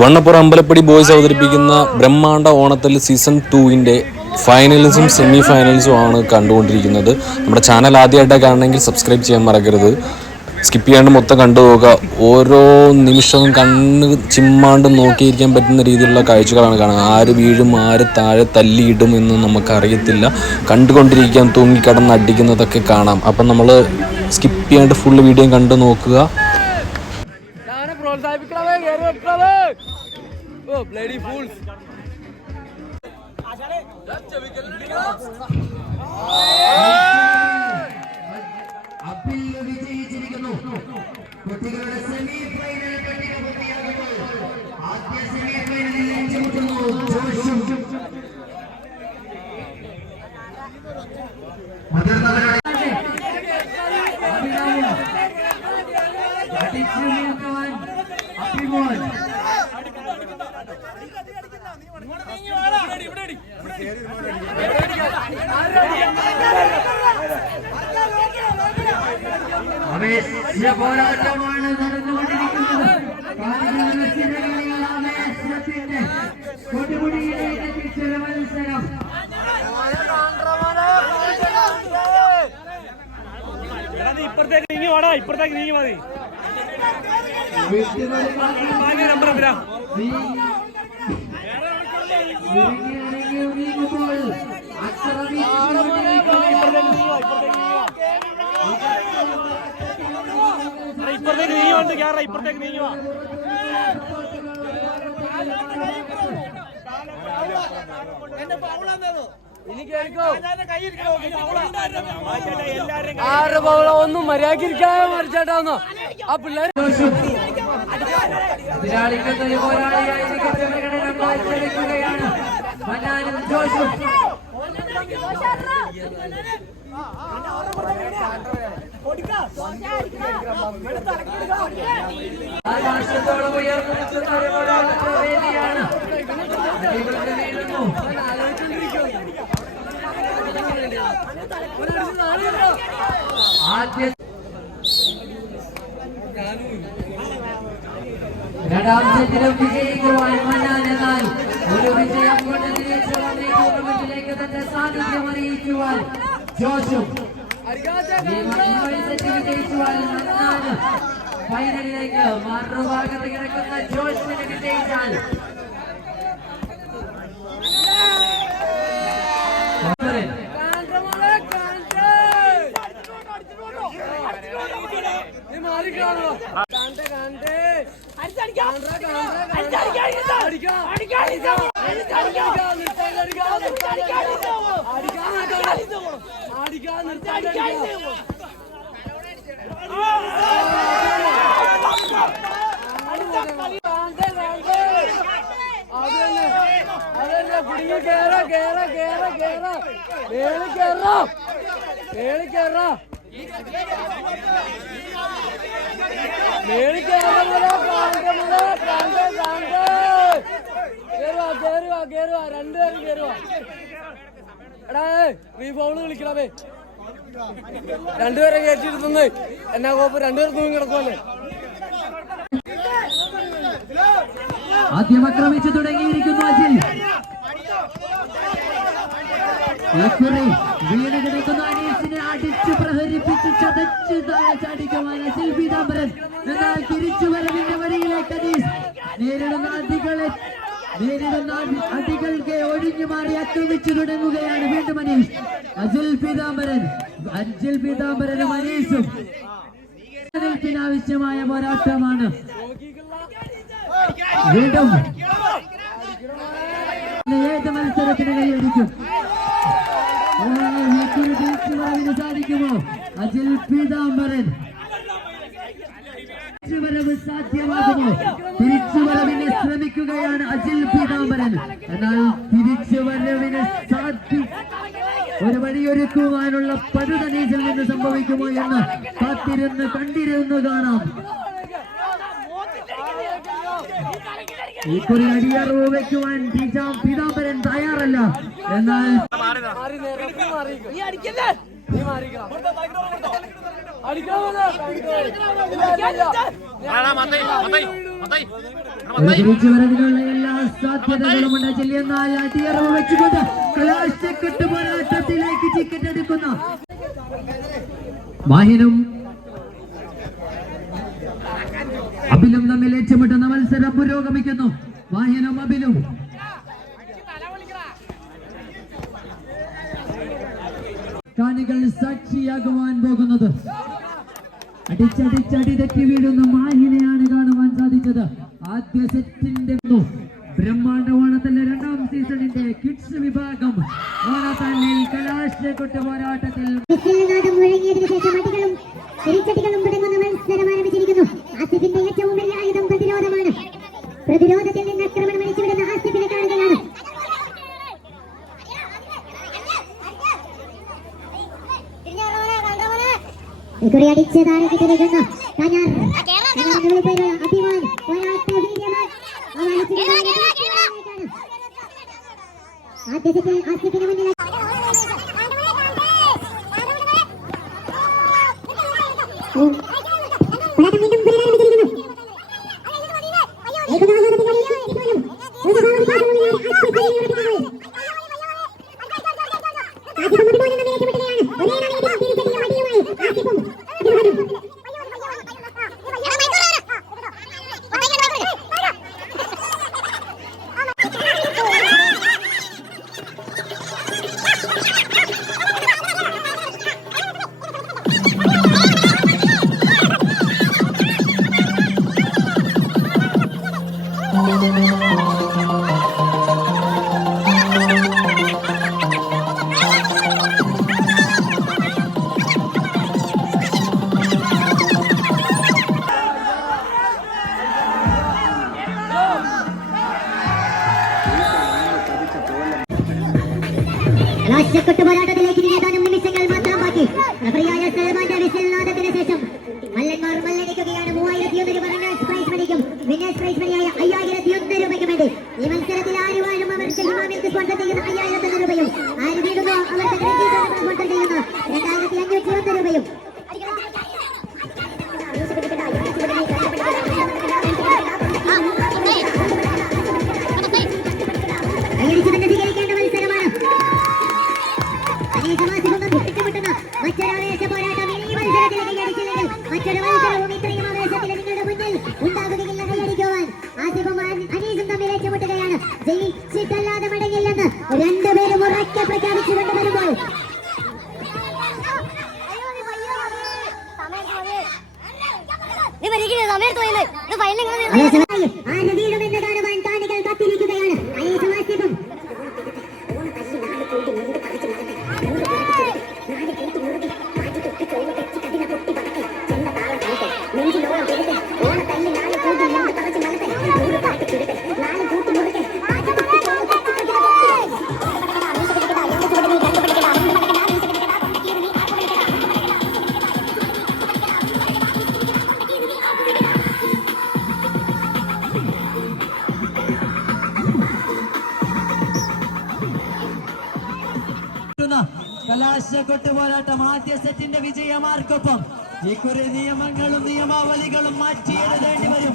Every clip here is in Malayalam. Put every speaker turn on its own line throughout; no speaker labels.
വണ്ണപ്പുറം അമ്പലപ്പടി ബോയ്സ് അവതരിപ്പിക്കുന്ന ബ്രഹ്മാണ്ട ഓണത്തിൽ സീസൺ ടൂവിന്റെ ഫൈനൽസും സെമി ഫൈനൽസും ആണ് കണ്ടുകൊണ്ടിരിക്കുന്നത്. നമ്മുടെ ചാനൽ ആദ്യമായിട്ടാണ് കാണണമെങ്കിൽ സബ്സ്ക്രൈബ് ചെയ്യാൻ മറക്കരുത്. സ്കിപ്പ് ചെയ്യാണ്ട് മൊത്തം കണ്ടു പോകുക ഓരോ നിമിഷവും കണ്ണ് ചിമ്മാണ്ട് നോക്കിയിരിക്കാൻ പറ്റുന്ന രീതിയിലുള്ള കാഴ്ചകളാണ് കാണുക ആര് വീഴും ആര് താഴെ തല്ലിയിടും എന്ന് നമുക്കറിയത്തില്ല. കണ്ടുകൊണ്ടിരിക്കാൻ തൂങ്ങിക്കിടന്ന് അടിക്കുന്നതൊക്കെ കാണാം. അപ്പം നമ്മൾ സ്കിപ്പ് ചെയ്യാണ്ട് ഫുൾ വീഡിയോ കണ്ടു നോക്കുക.
വെക്കണമേ ഓ ബ്ലഡി ഫൂൾസ് അപ്പിൽ വിജയിച്ചിരിക്കുന്നു കുട്ടികളുടെ സെമി ഫൈനൽ പട്ടിക പൂർത്തിയാകുമ്പോൾ ആദ്യ സെമി ഫൈനലിൽ ഏറ്റുമുട്ടുന്നു ജോഷും മുതിർന്നവരുടെ അഭിമോൻ അവേശ്യ പോരാട്ടമാണ് നടന്നുകൊണ്ടിരിക്കുന്നത് ആവേശത്തിന്റെ കൊടുമുടിയിലേക്ക് എത്തിച്ചൊരു മത്സരം ഇപ്പുറത്തേക്ക് നീങ്ങി വാടാ ഇപ്പുറത്തേക്ക് നീങ്ങി മതി നമ്പർ ആറ് പൗള ഒന്നും മര്യാദയ്ക്ക് ഇരിക്കാൻ മറിച്ചേട്ടാന്നോ? ആ പിള്ളേർ എതിരാളിക്കുന്ന പോരാളിയായി മികച്ച പ്രകടനം ആകാശത്തോളം ഉയർന്നു വേണ്ടിയാണ് ആദ്യ രണ്ടാം സെറ്റിലും വിജയിക്കുവാൻ മന്നാനെന്നാൽ ഒരു വിജയം കൊണ്ട് തന്റെ സാന്നിധ്യം അറിയിക്കുവാൻ ജോഷും ഫൈനലിലേക്ക് മറുഭാഗത്ത് കിടക്കുന്ന ജോഷുവിന് വിജയിച്ചാൽ. നീ മാറിക്കാണോ കാണട്ടെ കാണട്ടെ കുടുങ്ങി കേറ കേറ കേറ കേറ മേളിൽ കേറ മേളിൽ കേറ മേളിൽ കേറുമല്ലോ കാന്തമല്ലോ കാന്ത കാന്ത കേറുവാ കേറുവാ കേറുവാ രണ്ടുപേരും കേറുവാ. എടാ റീഫോൾ വിളിക്കണമേ രണ്ടുപേരെ കയറ്റിയിരുന്നത് എന്നാ കോപ്പ് രണ്ടുപേർ തൂങ്ങി കിടക്കുമല്ലേ ആദ്യം ആക്രമിച്ചു തുടങ്ങിയിരിക്കുന്നു അജിൽ. ഇക്കുറി വീണ് കിടക്കുന്ന അനീസിനെ അടിച്ചു പ്രഹരിപ്പിച്ച് ചതച്ച് താഴെ ചാടിക്കുവാൻ അജിൽ പീതാംബരൻ. എന്നാൽ തിരിച്ചു വരവിന്റെ വഴിയിലേക്ക് അനീസ് നേരിടുന്ന അതികളെ അടികൾക്ക് ഒഴിഞ്ഞു മാറി ആക്രമിച്ചു തുടങ്ങുകയാണ് വീണ്ടും മനീഷ് അജിൽ പീതാംബരൻ അജിൽ പീതാംബരനും മനീഷും ആവശ്യമായ പോരാട്ടമാണ്. വീണ്ടും ഏത് മത്സരത്തിന് കൈയടിക്കും? സാധിക്കുമോ? അജിൽ പീതാംബരൻ. തിരിച്ചുവരവ് സാധ്യമാകുമോ തിരിച്ചുവരവിന് ശ്രമിക്കുകയാണ് അജിൽ പീതാംബരൻ. എന്നാൽ തിരിച്ചുവരവിന് സാധ്യ ഒരു വഴിയൊരുക്കുവാനുള്ള പഴുതനീസിൽ നിന്ന് സംഭവിക്കുമോ എന്ന് കാത്തിരുന്ന് കണ്ടിരുന്ന് കാണാം. ഈ അടിയറവ് വയ്ക്കുവാൻ പീജാ- പീതാംബരൻ തയ്യാറല്ല. എന്നാൽ നീ നീ തിരിച്ചുവരവിനുള്ള എല്ലാ സാധ്യതകളും ഉണ്ട്. ചെല്ലിയെന്നാൽ അടിയറവ് വെച്ചുകൊണ്ട് കലാശക്കെട്ട് പോരാട്ടത്തിലേക്ക് ടിക്കറ്റ് എടുക്കുന്ന. വാഹിനും അബിലും തമ്മിൽ ഏറ്റുമുട്ടുന്ന മത്സരം പുരോഗമിക്കുന്നു. വാഹിനും അബിലും കാണികൾ സാക്ഷിയാകുവാൻ പോകുന്നത്. അടിച്ചടിച്ചടി തെറ്റി വീഴുന്ന മാഹിനെയാണ് കാണുവാൻ സാധിച്ചത്. ആദ്യ സെറ്റിന്റെ ഓണത്തിന്റെ രണ്ടാം സീസണിന്റെ കിഡ്സ് വിഭാഗം ഓണത്തല്ലിൽ കലാശക്കൊട്ട് പോരാട്ടത്തിൽ വിസിലനാദം മുഴങ്ങിയതിനു ശേഷം മത്സരം ആരംഭിച്ചിരിക്കുന്നു. ഏറ്റവും വലിയ ആയുധം പ്രതിരോധമാണ്. പ്രതിരോധത്തിൽ നിന്ന് ആക്രമണം അടിച്ചുവിടുന്ന ആസിഫിനെ കാണുകയാണ് ഇക്കുറി കഞ്ഞാർ കഞ്ഞാറിന്റെ വിളിപ്പേര് അഭിമാൻ പോരാട്ട വീര്യമാൻ ആദ്യ സെറ്റിൽ ആസിഫിന് മുന്നിൽ. വീണ്ടും ರಾಜ್ಯ ಕಟ್ಟುಬರಾಟದ ഉണ്ടാകുകയില്ല കൈയടിക്കുവാൻ ആസിഫും അനീസും തമ്മിൽ ഏറ്റുമുട്ടുകയാണ്. ജയിച്ചിട്ടല്ലാതെ മടങ്ങില്ലെന്ന്. രണ്ടുപേരും ഉറക്കെ പ്രഖ്യാപിച്ചുകൊണ്ട് കലാശക്കൊട്ട് പോരാട്ടം ആദ്യ സെറ്റിന്റെ വിജയമാർക്കൊപ്പം ഇക്കുറി നിയമങ്ങളും നിയമാവലികളും മാറ്റി എഴുതേണ്ടി വരും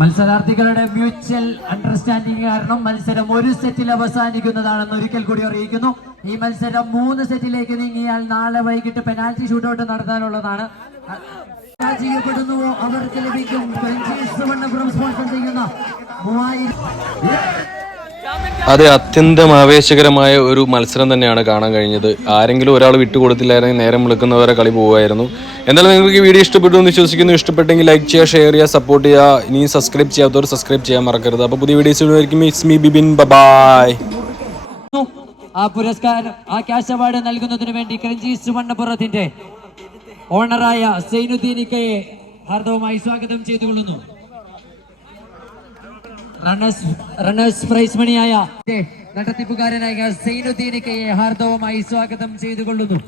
മത്സരാർത്ഥികളുടെ മ്യൂച്വൽ അണ്ടർസ്റ്റാൻഡിംഗ് കാരണം മത്സരം ഒരു സെറ്റിൽ അവസാനിക്കുന്നതാണെന്ന് ഒരിക്കൽ കൂടി അറിയിക്കുന്നു. ഈ മത്സരം മൂന്ന് സെറ്റിലേക്ക് നീങ്ങിയാൽ നാളെ വൈകിട്ട് പെനാൽറ്റി ഷൂട്ടൗട്ട് നടത്താനുള്ളതാണ്. പരാജയപ്പെടുന്നുവോ അവർക്ക് ലഭിക്കും.
ചെയ്യുന്ന മൂവായിരം അതെ അത്യന്തം ആവേശകരമായ ഒരു മത്സരം തന്നെയാണ് കാണാൻ കഴിഞ്ഞത്. ആരെങ്കിലും ഒരാൾ വിട്ടുകൊടുത്തില്ലായിരുന്നെങ്കിൽ നേരം വിളിക്കുന്നവരെ കളി പോകുമായിരുന്നു എന്നാലും നിങ്ങൾക്ക് ഈ വീഡിയോ ഇഷ്ടപ്പെട്ടു എന്ന് വിശ്വസിക്കുന്നു. ഇഷ്ടപ്പെട്ടെങ്കിൽ ലൈക്ക് ചെയ്യുക ഷെയർ ചെയ്യുക സപ്പോർട്ട് ചെയ്യുക. ഇനി സബ്സ്ക്രൈബ് ചെയ്യാത്തവർ സബ്സ്ക്രൈബ് ചെയ്യാൻ മറക്കരുത്. അപ്പോൾ പുതിയ videos it's me Bibin Babai
ആ പുരസ്കാരം ആ ക്യാഷ് അവാർഡ് നൽകുന്നതിന് വേണ്ടി ക്രഞ്ചി സുവർണപുറത്തിന്റെ ഓണറായ സൈനുദ്ദീനിക്കയെ ഹാർദവമായി സ്വാഗതം ചെയ്തുകൊള്ളുന്നു. നടത്തിപ്പുകാരനായ ഹാർദവമായി സ്വാഗതം ചെയ്തുകൊള്ളുന്നു.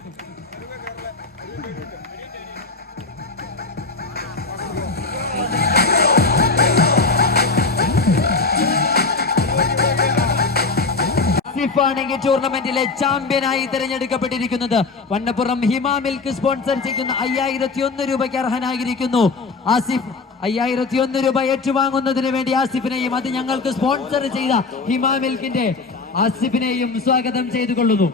ആണെങ്കിൽ ടൂർണമെന്റിലെ ചാമ്പ്യനായി തിരഞ്ഞെടുക്കപ്പെട്ടിരിക്കുന്നത്. വണ്ണപ്പുറം ഹിമാമിൽക്ക് സ്പോൺസർ ചെയ്യുന്ന അയ്യായിരത്തി ഒന്ന് രൂപയ്ക്ക് അർഹനായിരിക്കുന്നു. ആസിഫ് അയ്യായിരത്തി ഒന്ന് രൂപ ഏറ്റുവാങ്ങുന്നതിന് വേണ്ടി ആസിഫിനെയും അത് ഞങ്ങൾക്ക് സ്പോൺസർ ചെയ്ത ഹിമാ മിൽക്കിന്റെ ആസിഫിനെയും സ്വാഗതം ചെയ്തു കൊള്ളുന്നു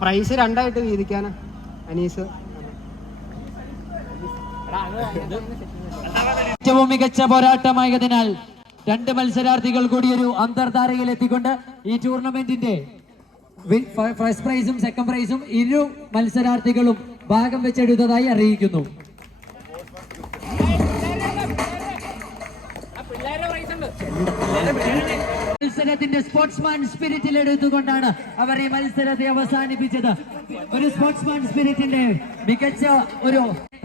പ്രൈസ് രണ്ടായിട്ട് വീതിക്കാനാ അനീസ്. ഏറ്റവും മികച്ച പോരാട്ടമായതിനാൽ രണ്ട് മത്സരാർത്ഥികൾ കൂടി ഒരു അന്തർധാരയിൽ എത്തിക്കൊണ്ട് ഈ ടൂർണമെന്റിന്റെ ഫസ്റ്റ് പ്രൈസും സെക്കൻഡ് പ്രൈസും ഇരു മത്സരാർത്ഥികളും ഭാഗം വെച്ചെടുത്തതായി അറിയിക്കുന്നു. മത്സരത്തിന്റെ സ്പോർട്സ്മാൻ സ്പിരിറ്റിൽ എടുത്തുകൊണ്ടാണ് അവർ ഈ മത്സരത്തെ അവസാനിപ്പിച്ചത്. ഒരു സ്പോർട്സ്മാൻ സ്പിരിറ്റിന്റെ മികച്ച ഒരു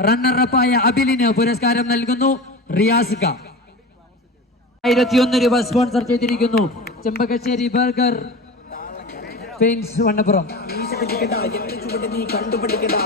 റണ്ണറപ്പായ അബിലിന് പുരസ്കാരം നൽകുന്നു റിയാസിക ആയിരത്തി ഒന്ന് രൂപ സ്പോൺസർ ചെയ്തിരിക്കുന്നു. Chembakassery Berger Paints Vannappuram. കണ്ടുപിടിക്കടാ